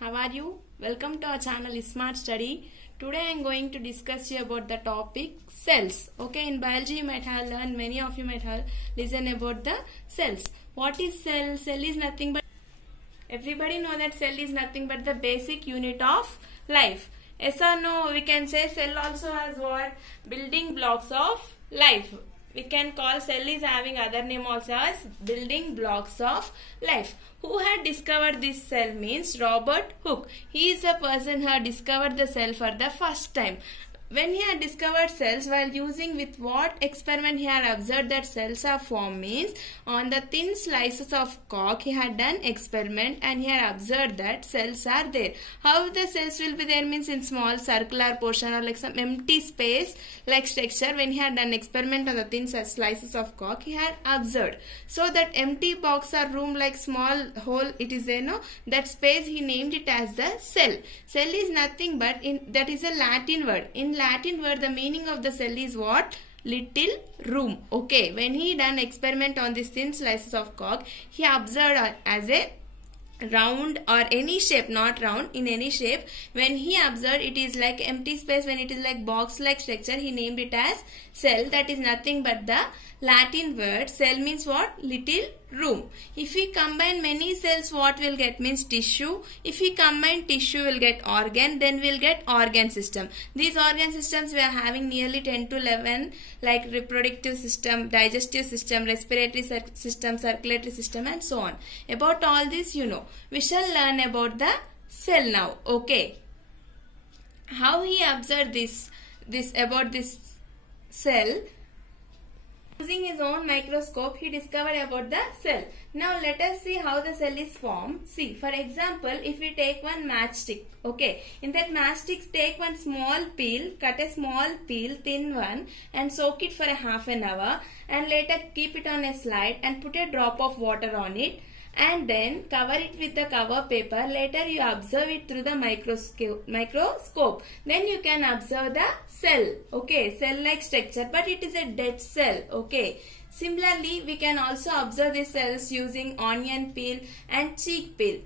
How are you? Welcome to our channel Smart Study. Today I am going to discuss you about the topic cells. Okay, in biology you might have learned, many of you might have listened about the cells. What is cell? Cell is nothing but, everybody know that cell is nothing but the basic unit of life. Yes or no? We can say cell also has what? Building blocks of life. We can call cell is having other name also as building blocks of life. Who had discovered this cell means Robert Hooke. He is the person who had discovered the cell for the first time. When he had discovered cells, while using with what experiment he had observed that cells are formed means on the thin slices of cork he had done experiment and he had observed that cells are there. How the cells will be there means in small circular portion or like some empty space like structure. When he had done experiment on the thin slices of cork he had observed. So that empty box or room like small hole it is there, no? That space he named it as the cell. Cell is nothing but that is a Latin word. In Latin word, the meaning of the cell is what? Little room. Okay, when he done experiment on these thin slices of cork, he observed as a round or any shape, not round, in any shape. When he observed it is like empty space, when it is like box like structure, he named it as cell. That is nothing but the Latin word. Cell means what? Little room. If we combine many cells, what will get means tissue. If we combine tissue, will get organ, then we'll get organ system. These organ systems we are having nearly 10 to 11 like reproductive system, digestive system, respiratory system, circulatory system and so on. About all this you know. We shall learn about the cell now. Okay. How he observed this about this cell. Using his own microscope, he discovered about the cell. Now let us see how the cell is formed. See, for example, if we take one matchstick, okay, in that matchstick take one small peel, cut a small peel, thin one, and soak it for a half an hour, and later keep it on a slide and put a drop of water on it, and then cover it with the cover paper. Later you observe it through the microscope. Then you can observe the cell. Okay, cell like structure, but it is a dead cell. Okay. Similarly, we can also observe the cells using onion peel and cheek peel.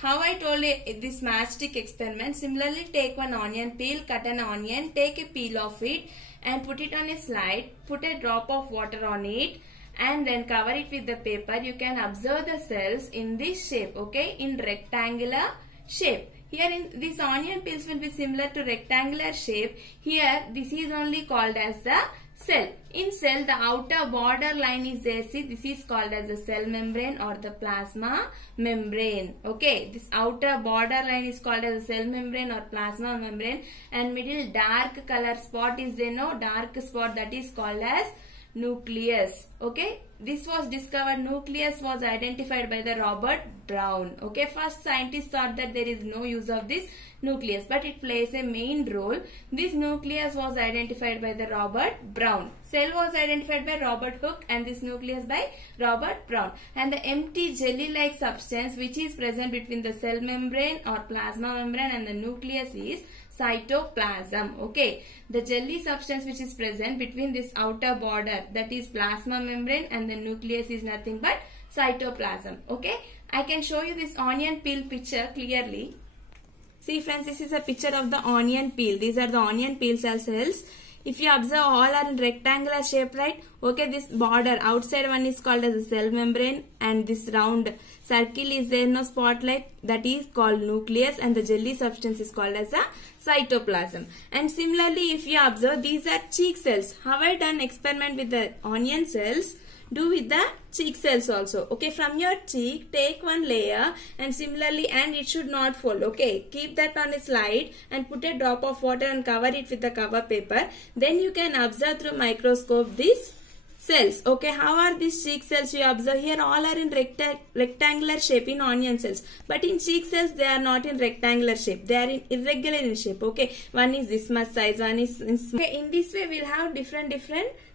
How I told you this matchstick experiment. Similarly, take one onion peel, cut an onion, take a peel of it and put it on a slide, put a drop of water on it, and then cover it with the paper. You can observe the cells in this shape, okay, in rectangular shape. Here in these onion peels will be similar to rectangular shape. Here this is only called as the cell. In cell the outer border line is there. See, this is called as the cell membrane or the plasma membrane. Okay, this outer border line is called as the cell membrane or plasma membrane, and middle dark color spot is there, no, dark spot, that is called as nucleus. Okay, this was discovered, nucleus was identified by the Robert Brown. Okay, first scientists thought that there is no use of this nucleus, but it plays a main role. This nucleus was identified by the Robert Brown. Cell was identified by Robert Hooke and this nucleus by Robert Brown. And the empty jelly-like substance which is present between the cell membrane or plasma membrane and the nucleus is cytoplasm. Okay, the jelly substance which is present between this outer border, that is plasma membrane, and the nucleus is nothing but cytoplasm. Okay, I can show you this onion peel picture clearly. See friends, this is a picture of the onion peel. These are the onion peel cells. If you observe, all are in rectangular shape, right? Okay, this border, outside one is called as a cell membrane, and this round circle is there, no spotlight, that is called nucleus, and the jelly substance is called as a cytoplasm. And similarly, if you observe, these are cheek cells. Have I done experiment with the onion cells? Do with the cheek cells also. Okay, from your cheek take one layer and similarly, and it should not fall. Okay, keep that on a slide and put a drop of water and cover it with the cover paper. Then you can observe through microscope these cells. Okay, how are these cheek cells? You observe here, all are in rectangular shape in onion cells, but in cheek cells they are not in rectangular shape, they are in irregular in shape. Okay, one is this much size, one is okay. In this way we'll have different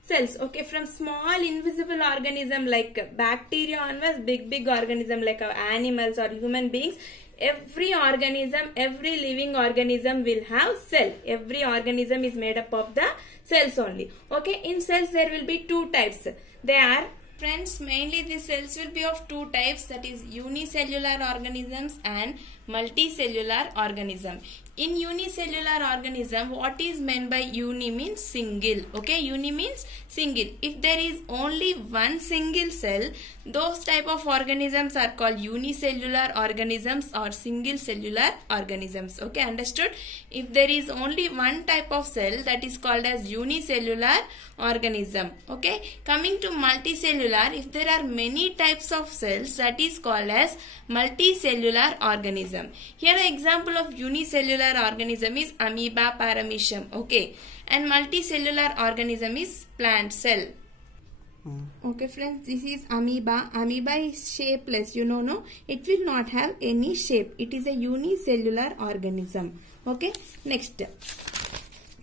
cells. Okay, from small invisible organism like bacteria onwards, big organism like animals or human beings. Every organism, every living organism will have cell. Every organism is made up of the cells only. Okay, in cells there will be two types. They are Friends, mainly these cells will be of two types, that is unicellular organisms and multicellular organism. In unicellular organism, what is meant by uni means single. Okay, uni means single. If there is only one single cell, those type of organisms are called unicellular organisms or single cellular organisms. Okay, understood? If there is only one type of cell, that is called as unicellular organism. Okay, coming to multicellular, if there are many types of cells, that is called as multicellular organism. Here an example of unicellular organism is amoeba, paramecium. Okay, and multicellular organism is plant cell. Okay friends, this is amoeba. Amoeba is shapeless, you know, no? It will not have any shape. It is a unicellular organism. Okay, next.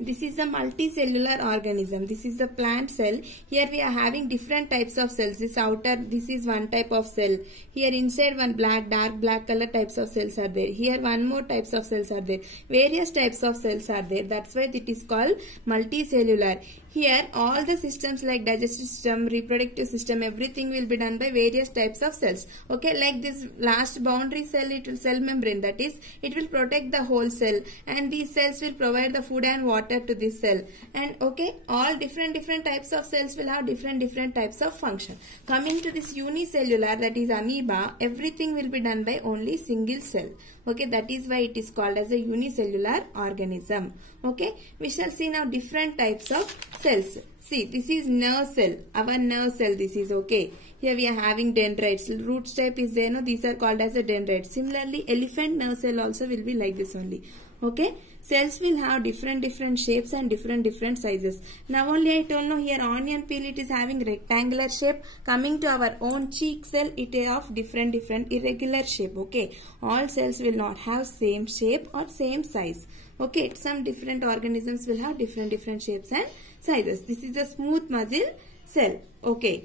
This is a multicellular organism. This is the plant cell. Here we are having different types of cells. This outer, this is one type of cell. Here inside one black, dark black color types of cells are there. Here one more types of cells are there. Various types of cells are there. That's why it is called multicellular. Here all the systems like digestive system, reproductive system, everything will be done by various types of cells. Okay, like this last boundary cell, it will cell membrane, that is, it will protect the whole cell, and these cells will provide the food and water to this cell. And okay, all different types of cells will have different types of function. Coming to this unicellular, that is amoeba, everything will be done by only single cell. Okay, that is why it is called as a unicellular organism. Okay, we shall see now different types of cells. See, this is nerve cell, our nerve cell, this is. Okay, here we are having dendrites, root type is there, no? These are called as a dendrites. Similarly, elephant nerve cell also will be like this only. Okay, cells will have different shapes and different sizes. Now only I told, no, here onion peel, it is having rectangular shape. Coming to our own cheek cell, it is of different irregular shape. Okay, all cells will not have same shape or same size. Okay, some different organisms will have different shapes and sizes. This is a smooth muscle cell. Okay,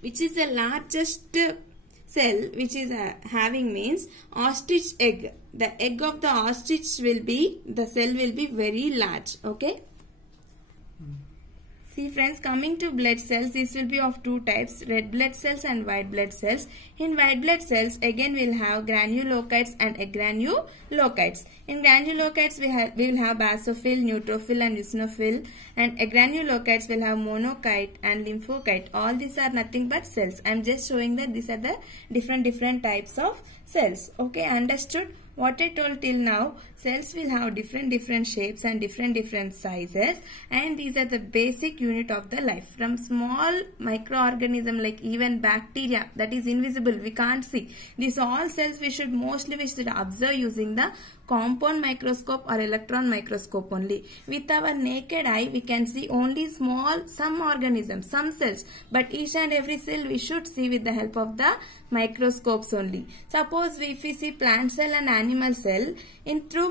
which is the largest cell which is having means ostrich egg. The egg of the ostrich will be, the cell will be very large. Okay. See friends, coming to blood cells, this will be of two types, red blood cells and white blood cells. In white blood cells, again we will have granulocytes and agranulocytes. In granulocytes, we will have basophil, neutrophil and eosinophil, and agranulocytes will have monocyte and lymphocyte. All these are nothing but cells. I am just showing that these are the different types of cells. Okay, understood? What I told till now, cells will have different shapes and different sizes, and these are the basic unit of the life. From small microorganism like even bacteria, that is invisible, we can't see. These all cells we should observe using the compound microscope or electron microscope only. With our naked eye, we can see only some organisms, some cells, but each and every cell we should see with the help of the microscopes only. Suppose if we see plant cell and animal cell, through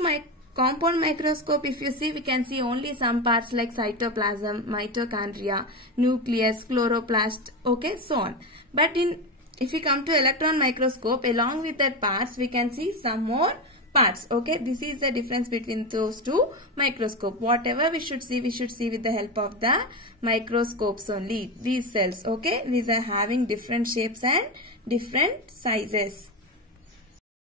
compound microscope, if you see, we can see only some parts like cytoplasm, mitochondria, nucleus, chloroplast, okay, so on. But if we come to electron microscope, along with that parts, we can see some more parts. Okay, this is the difference between those two microscope. Whatever we should see with the help of the microscopes only. These cells, okay, these are having different shapes and different sizes.